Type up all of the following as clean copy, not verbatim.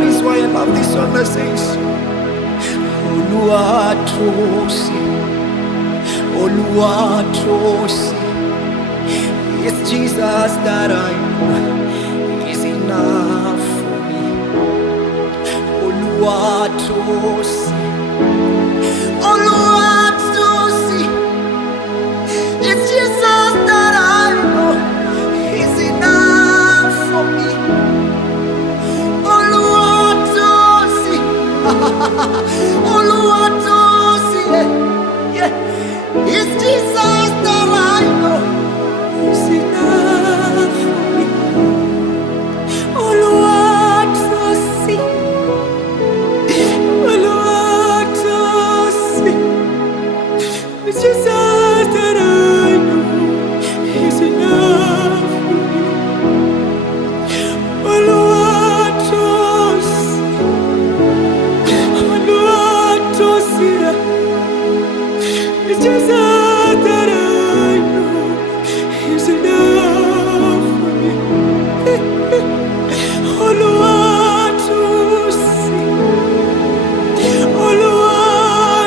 That is why I love this song that says, Oluwatosi, Oluwatosi. It's Jesus that I know is enough for me. Oluwatosi, Oluwatosi. It's Jesus that I know is enough for me. Oluwatosi, Oluwatosi, yeah. It's Jesus that I know is enough for me. Oluwatosi, Oluwatosi. It's Jesus that I know is enough for me. Oluwatosi, Oluwatosi. It's Jesus that I know is enough for me. Oluwatosi,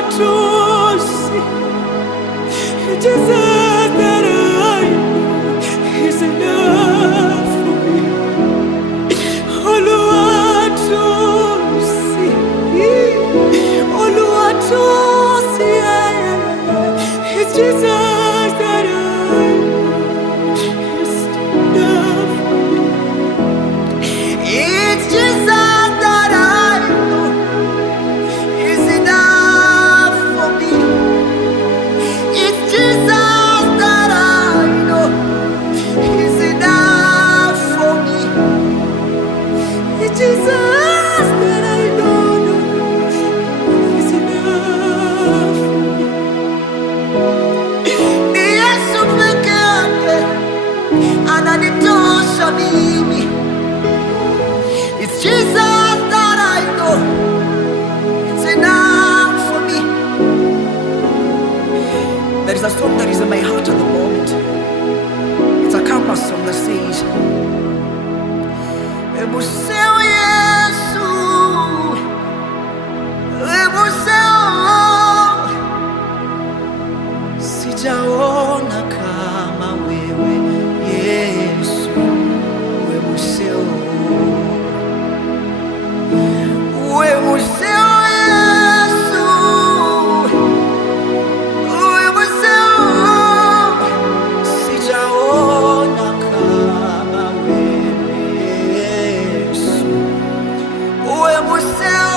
Oluwatosi. It's Jesus that I know is enough for me. Oluwatosi, Oluwatosi. It's Jesus that I know is enough for me. It's Jesus that I know is enough for me. It's Jesus that I know is enough for me. It's Jesus that I know is enough for me. Ni Yesu peke yake ananitosha mimi. It's Jesus that I know it's enough for me. There is a song that is in my heart at the moment. It's a Kamba song that says, Emuseo Yesu, Emuseo, sijaona kama wewe Yesu, Emuseo, Emuseo Yesu, Emuseo, sijaona kama wewe Yesu, Emuseo.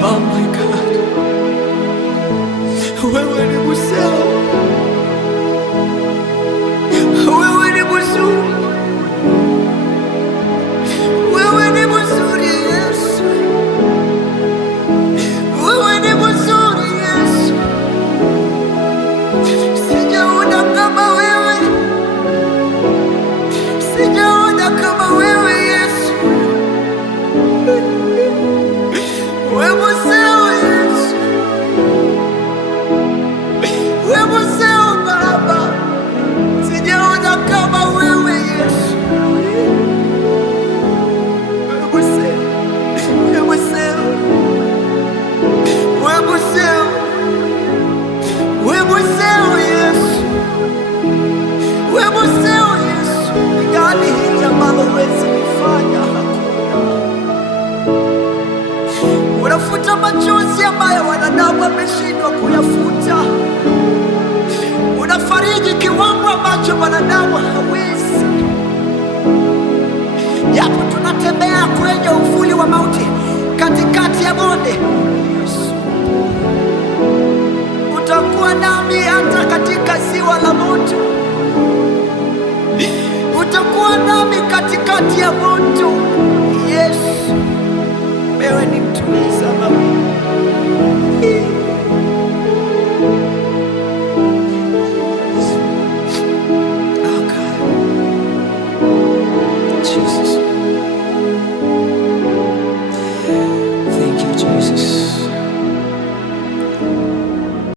Oh my God, wewe ni mseo, wewe ni mzuri, wewe ni mzuri Yesu, wewe ni mzuri Yesu. Sijaona kama wewe, sijaona kama wewe Yesu. Wewe mseo Yesu, wewe mseo Baba, sijaona kama wewe Yesu. Wewe mseo, wewe mseo, wewe mseo, wewe mseo Yesu, wewe mseo Yesu. Ni gani hili ambalo huwezi kufanya? Hakuna. Unafuta unafuta machozi ambayo wanadamu wameshindwa kuyafuta. Unafariji kiwango ambacho wanadamu hawezi. Japo tunatembea kwenye uvuli wa mauti, katikati ya bonde, Yesu, utakuwa nami hata katika ziwa la moto. Utakuwa nami katikati ya moto. Yesu, wewe ni mtuliza mawimbi.